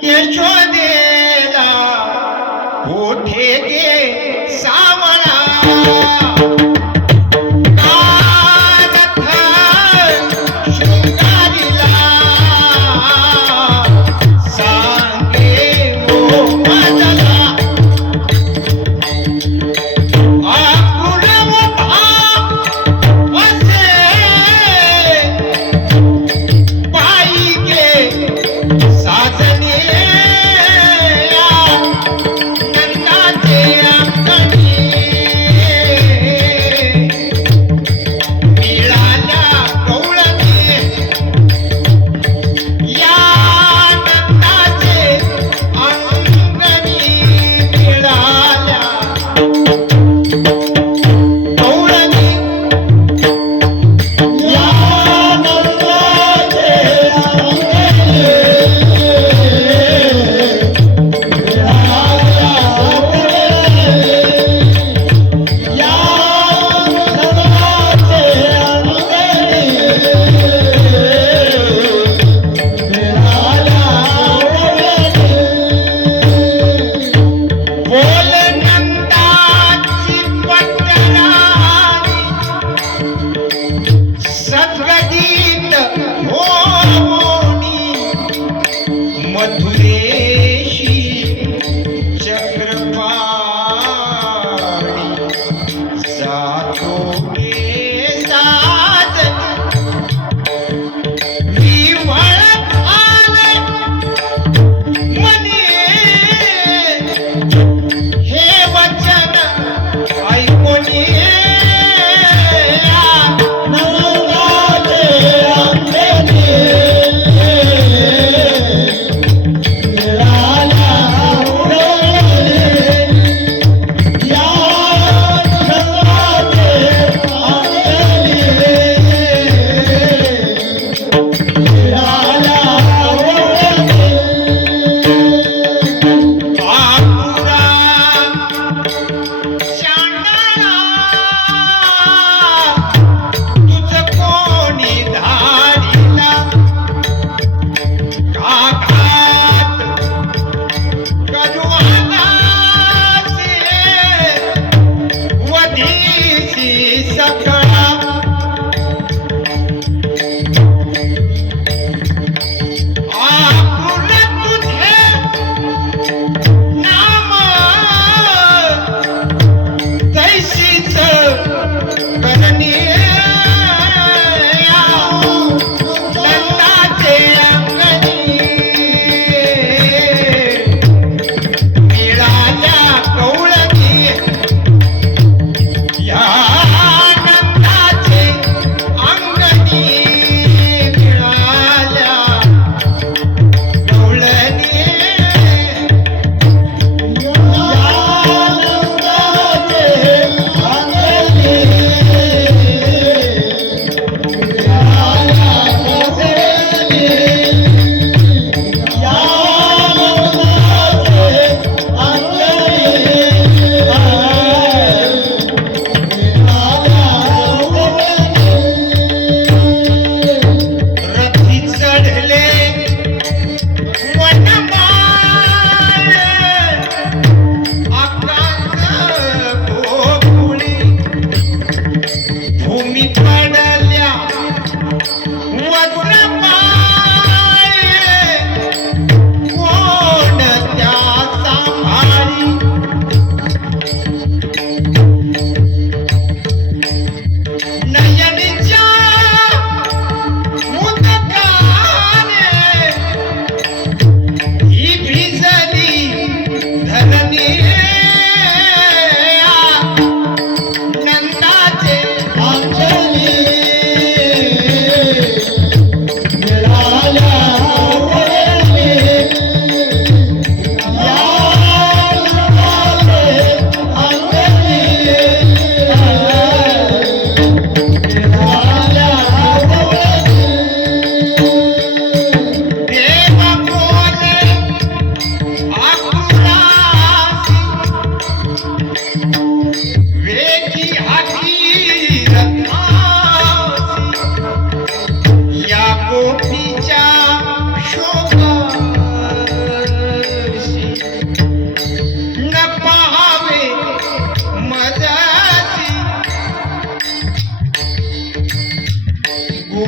也决定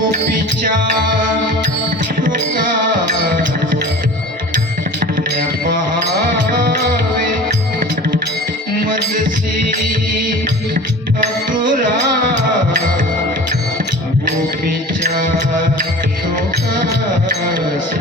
गोपीच्या पहावे मदसी अपुरा गोपीच्या शोकासी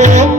Oh.